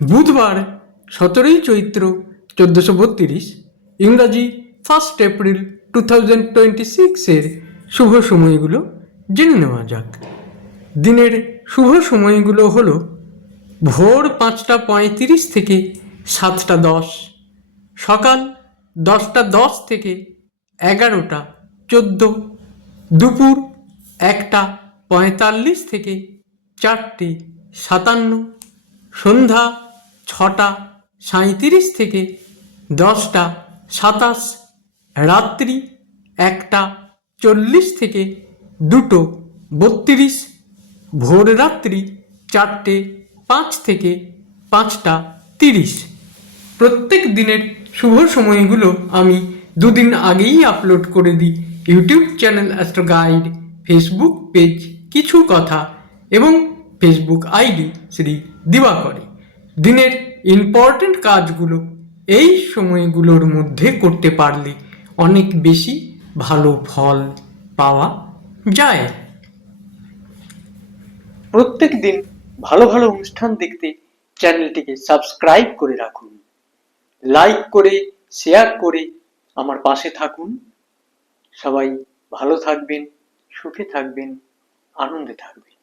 বুধবার 17ই চৈত্র 1432, ইংরাজি 1 এপ্রিল 2026 শুভ সময়গুলো জেনে নেওয়া যাক। দিনের শুভ সময়গুলো হলো ভোর 5:35 থেকে 7:10, সকাল 10:10 থেকে 11:14, দুপুর 1:45 থেকে 4:57, সন্ধ্যা 6:37 থেকে 10:27, রাত্রি 1:40 থেকে 2:32, ভোর রাত্রি 4:05 থেকে 5:30। প্রত্যেক দিনের শুভ সময়গুলো আমি দুদিন আগেই আপলোড করে দিই YouTube channel astro guide, Facebook page কিছু কথা এবং ফেসবুক আইডি শ্রী দিবাকরে। দিনের ইম্পর্টেন্ট কাজগুলো এই সময়গুলোর মধ্যে করতে পারলে অনেক বেশি ভালো ফল পাওয়া যায়। প্রত্যেক দিন ভালো ভালো অনুষ্ঠান দেখতে চ্যানেলটিকে সাবস্ক্রাইব করে রাখুন, লাইক করে শেয়ার করে আমার পাশে থাকুন। সবাই ভালো থাকবেন, সুখে থাকবেন, আনন্দে থাকবেন।